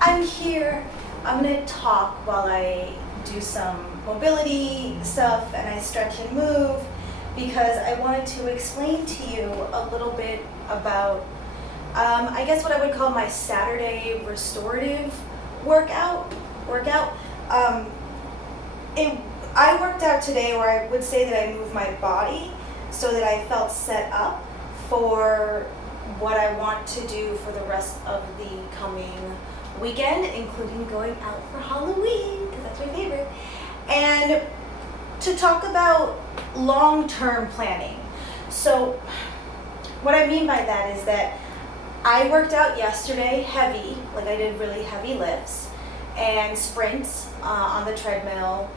I'm here. I'm gonna talk while I do some mobility stuff and I stretch and move because I wanted to explain to you a little bit about, I guess what I would call my Saturday restorative workout. I worked out today where I would say that I moved my body so that I felt set up for what I want to do for the rest of the coming weekend, including going out for Halloween, because that's my favorite, and to talk about long-term planning. So what I mean by that is that I worked out yesterday heavy, like I did really heavy lifts and sprints on the treadmill,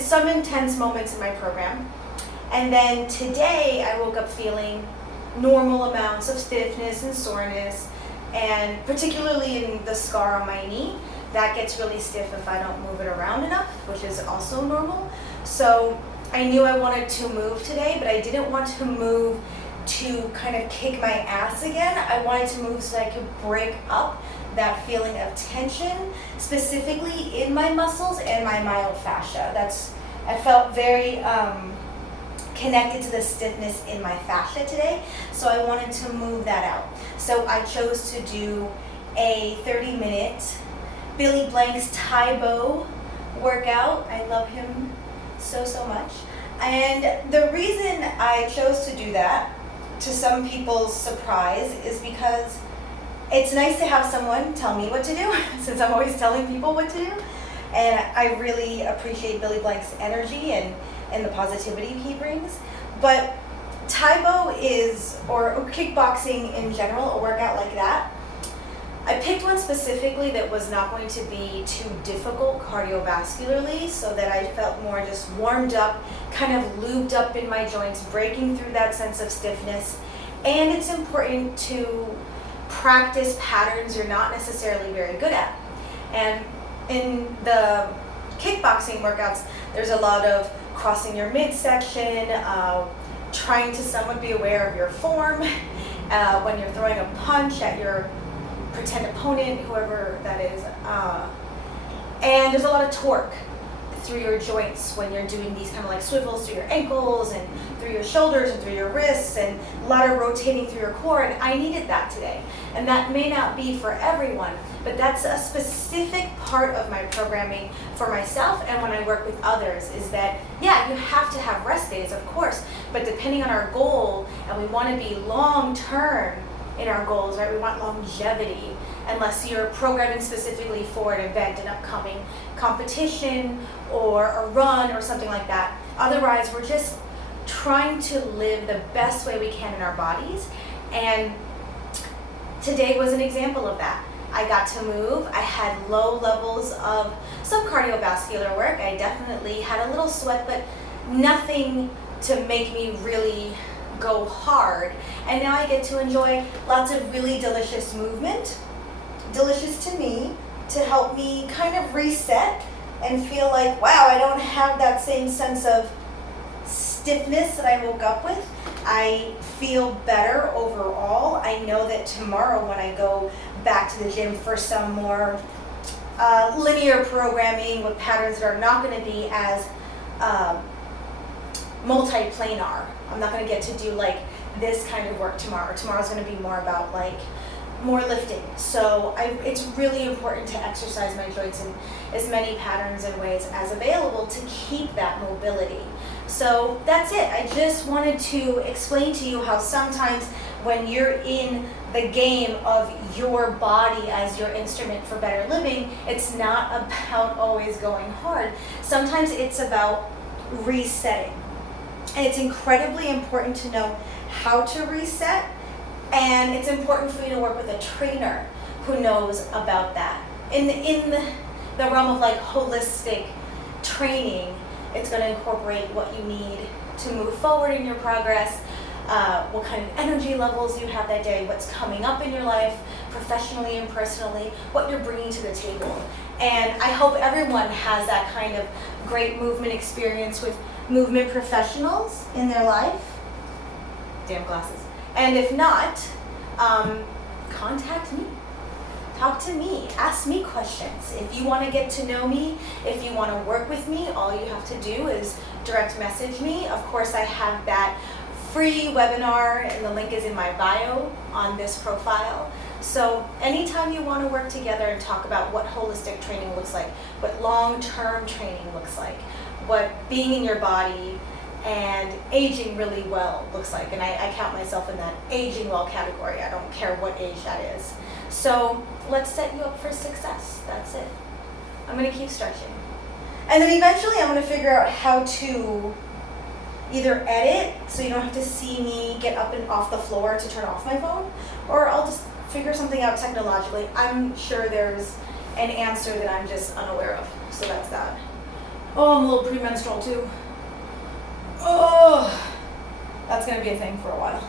some intense moments in my program. And then today I woke up feeling normal amounts of stiffness and soreness, and particularly in the scar on my knee, that gets really stiff if I don't move it around enough, which is also normal. So I knew I wanted to move today, but I didn't want to move to kind of kick my ass again. I wanted to move so I could break up that feeling of tension, specifically in my muscles and my myofascia. I felt very connected to the stiffness in my fascia today, so I wanted to move that out. So I chose to do a 30-minute Billy Blank's Tae Bo workout. I love him so much. And the reason I chose to do that, to some people's surprise, is because it's nice to have someone tell me what to do, since I'm always telling people what to do. And I really appreciate Billy Blank's energy and the positivity he brings. But Tae Bo or kickboxing in general, a workout like that, I picked one specifically that was not going to be too difficult cardiovascularly, so that I felt more just warmed up, kind of lubed up in my joints, breaking through that sense of stiffness. And it's important to practice patterns you're not necessarily very good at. And in the kickboxing workouts, there's a lot of crossing your midsection, trying to somewhat be aware of your form when you're throwing a punch at your pretend opponent, whoever that is. And there's a lot of torque through your joints when you're doing these kind of like swivels through your ankles and through your shoulders and through your wrists, and a lot of rotating through your core. And I needed that today. And that may not be for everyone, but that's a specific part of my programming for myself and when I work with others, is that, yeah, you have to have rest days, of course, but depending on our goal, and we want to be long-term in our goals, right? We want longevity, unless you're programming specifically for an event, an upcoming competition or a run or something like that. Otherwise, we're just trying to live the best way we can in our bodies. And today was an example of that. I got to move. I had low levels of some cardiovascular work. I definitely had a little sweat, but nothing to make me really go hard. And now I get to enjoy lots of really delicious movement, delicious to me, to help me kind of reset and feel like, wow, I don't have that same sense of stiffness that I woke up with. I feel better overall. I know that tomorrow when I go back to the gym for some more linear programming with patterns that are not going to be as multi-planar. I'm not going to get to do like this kind of work tomorrow. Tomorrow's going to be more about like more lifting. So it's really important to exercise my joints in as many patterns and ways as available to keep that mobility. So that's it. I just wanted to explain to you how sometimes when you're in the game of your body as your instrument for better living, it's not about always going hard. Sometimes it's about resetting. And it's incredibly important to know how to reset, and it's important for you to work with a trainer who knows about that. In the realm of like holistic training, it's going to incorporate what you need to move forward in your progress, what kind of energy levels you have that day, what's coming up in your life, professionally and personally, what you're bringing to the table. And I hope everyone has that kind of great movement experience with movement professionals in their life. damn glasses. And if not, contact me. Talk to me. Ask me questions. If you want to get to know me, if you want to work with me, all you have to do is direct message me. Of course, I have that free webinar, and the link is in my bio on this profile. So anytime you want to work together and talk about what holistic training looks like, what long-term training looks like, what being in your body and aging really well looks like, and I count myself in that aging well category. I don't care what age that is. So let's set you up for success. That's it. I'm going to keep stretching. And then eventually I'm going to figure out how to either edit so you don't have to see me get up and off the floor to turn off my phone, or I'll just figure something out technologically. I'm sure there's an answer that I'm just unaware of. So that's that. Oh, I'm a little premenstrual too. Oh, that's going to be a thing for a while.